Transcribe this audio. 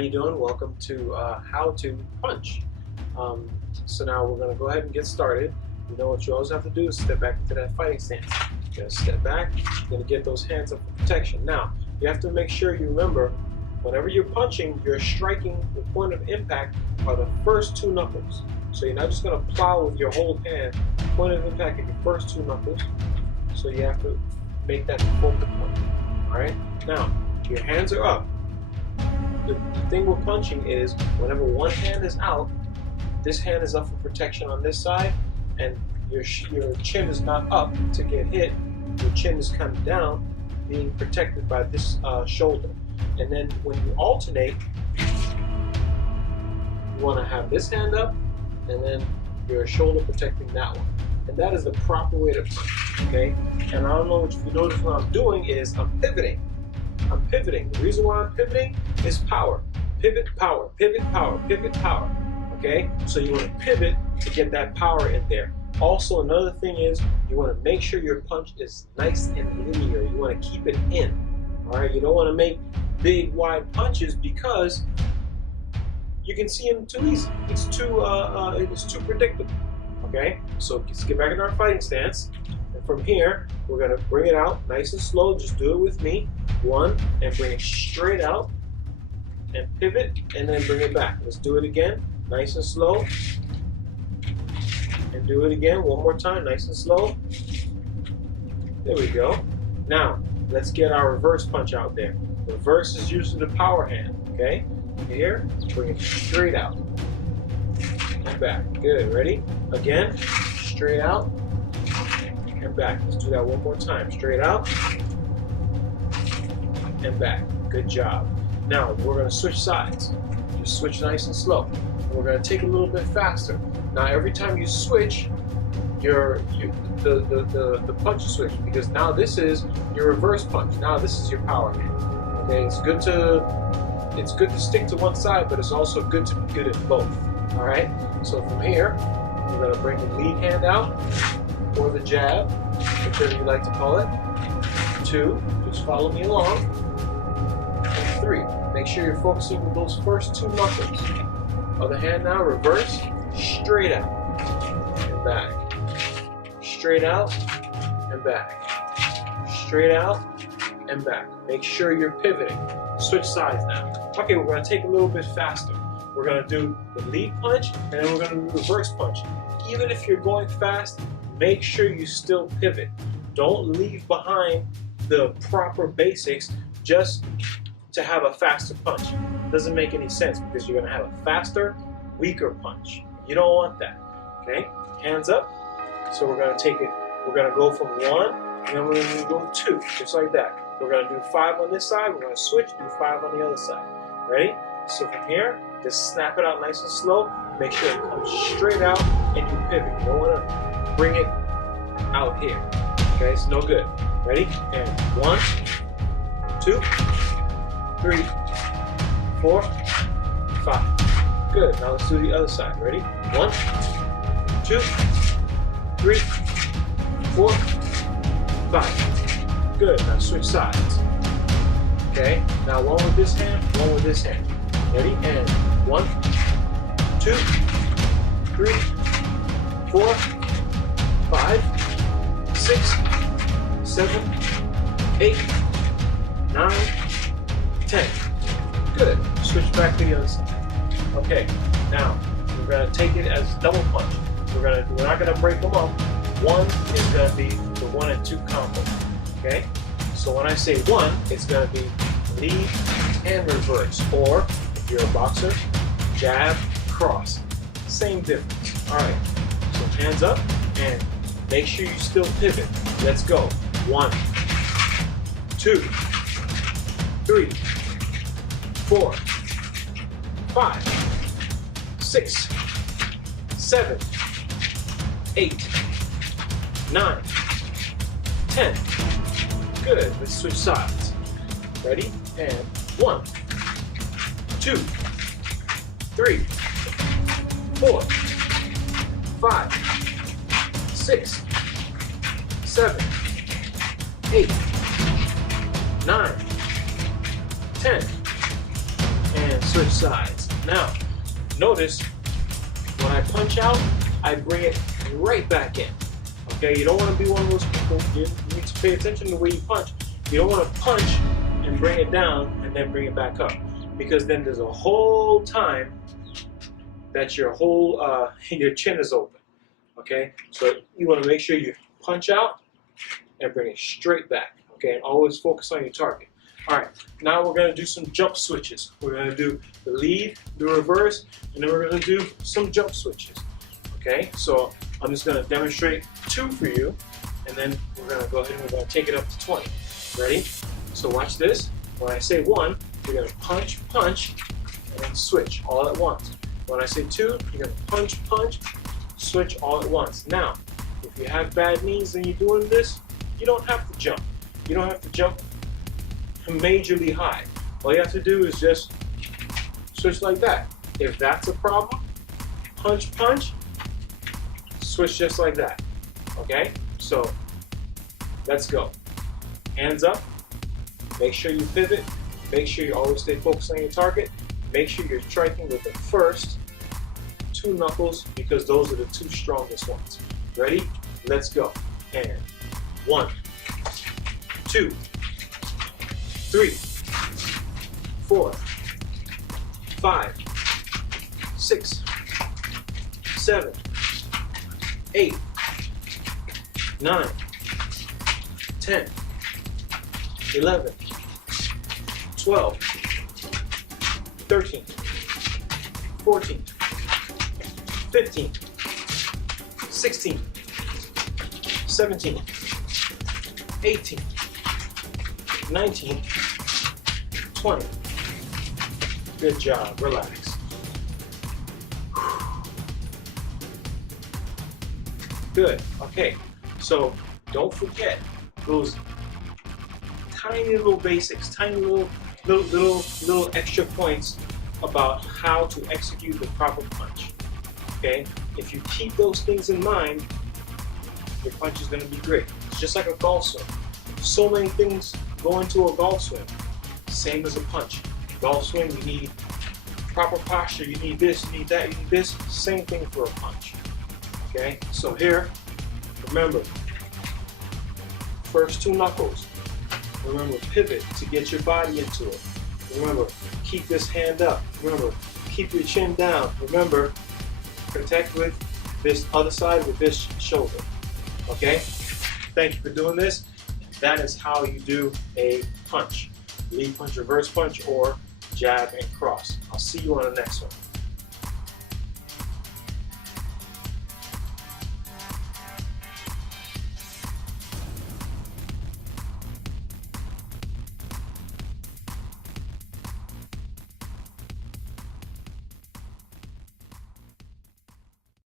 you doing? Welcome to How to Punch. So now we're going to go ahead and get started. You know what you always have to do is step back into that fighting stance. You're going to step back, you're going to get those hands up for protection. Now, you have to make sure you remember, whenever you're punching, you're striking, the point of impact are the first two knuckles. So you're not just going to plow with your whole hand, point of impact at your first two knuckles. So you have to make that the focal point. Alright? Now, your hands are up. The thing we're punching is whenever one hand is out, this hand is up for protection on this side, and your chin is not up to get hit. Your chin is kind of down, being protected by this shoulder. And then when you alternate, you want to have this hand up, and then your shoulder protecting that one. And that is the proper way to punch, okay? And I don't know if you notice what I'm doing is I'm pivoting. I'm pivoting. The reason why I'm pivoting is power. Pivot, power, pivot, power, pivot, power. Okay? So you want to pivot to get that power in there. Also, another thing is you want to make sure your punch is nice and linear. You want to keep it in. Alright? You don't want to make big, wide punches because you can see them too easy. It's too predictable. Okay? So let's get back in our fighting stance. And from here, we're going to bring it out nice and slow. Just do it with me. One, and bring it straight out, and pivot, and then bring it back. Let's do it again, nice and slow, and do it again one more time, nice and slow. There we go. Now, let's get our reverse punch out there. Reverse is usually the power hand, okay? Here, bring it straight out, and back. Good, ready? Again, straight out, and back. Let's do that one more time, straight out, and back. Good job. Now we're going to switch sides. Just switch nice and slow. And we're going to take it a little bit faster. Now every time you switch, the punch switch, because now this is your reverse punch. Now this is your power hand. Okay, it's good to stick to one side, but it's also good to be good at both. All right. So from here, we're going to bring the lead hand out, or the jab, whichever you like to call it. 2. Just follow me along. 3. Make sure you're focusing with those first two knuckles. Other hand now, reverse, straight out, and back. Straight out, and back. Straight out, and back. Make sure you're pivoting. Switch sides now. Okay, we're going to take a little bit faster. We're going to do the lead punch, and then we're going to do the reverse punch. Even if you're going fast, make sure you still pivot. Don't leave behind the proper basics just to have a faster punch. Doesn't make any sense because you're going to have a faster, weaker punch. You don't want that. Okay? Hands up. So we're going to take it, we're going to go from 1, and then we're going to go 2, just like that. We're going to do 5 on this side, we're going to switch, do 5 on the other side. Ready? So from here, just snap it out nice and slow. Make sure it comes straight out and you pivot. You don't want to bring it out here. Okay? It's no good. Ready? And 1, 2, 3, 4, 5. Good. Now let's do the other side. Ready? 1, 2, 3, 4, 5. Good. Now switch sides. Okay. Now one with this hand, one with this hand. Ready? And 1, 2, 3, 4, 5, 6, 7, 8, 9, 10. Good. Switch back to the other side. Okay. Now we're going to take it as double punch. We're not going to break them up. 1 is going to be the 1 and 2 combo. Okay. So when I say 1, it's going to be lead and reverse, or if you're a boxer, jab, cross. Same difference. All right. So hands up and make sure you still pivot. Let's go. 1, 2, 3, 4, 5, 6, 7, 8, 9, 10. Good. Let's switch sides. Ready? And 1, 2, 3, 4, 5, 6, 7, 8, 9, 10. and switch sides. Now, notice when I punch out, I bring it right back in. Okay, you don't want to be one of those people. You need to pay attention to the way you punch. You don't want to punch and bring it down and then bring it back up, because then there's a whole time that your chin is open. Okay, so you want to make sure you punch out and bring it straight back. Okay, and always focus on your target. All right, now we're going to do some jump switches. We're going to do the lead, the reverse, and then we're going to do some jump switches. Okay, so I'm just going to demonstrate 2 for you, and then we're going to go ahead and we're going to take it up to 20. Ready? So watch this. When I say 1, you're going to punch, punch, and then switch all at once. When I say 2, you're going to punch, punch, switch all at once. Now, if you have bad knees and you're doing this, you don't have to jump. You don't have to jump majorly high. All you have to do is just switch like that. If that's a problem, punch, punch, switch just like that. Okay? So, let's go. Hands up. Make sure you pivot. Make sure you always stay focused on your target. Make sure you're striking with the first 2 knuckles, because those are the 2 strongest ones. Ready? Let's go. And 1, 2, 3, 4, 5, 6, 7, 8, 9, 10, 11, 12, 13, 14, 15, 16, 17, 18, 19, 20. Good job. Relax. Good. Okay. So don't forget those tiny little basics, tiny little extra points about how to execute the proper punch. Okay? If you keep those things in mind, your punch is going to be great. It's just like a golf swing. So many things go into a golf swing. Same as a punch. Golf swing, you need proper posture, you need this, you need that, you need this. Same thing for a punch. Okay? So here, remember, first 2 knuckles. Remember, pivot to get your body into it. Remember, keep this hand up. Remember, keep your chin down. Remember, protect with this other side with this shoulder. Okay? Thank you for doing this. That is how you do a punch. Lead punch, reverse punch, or jab and cross. I'll see you on the next one.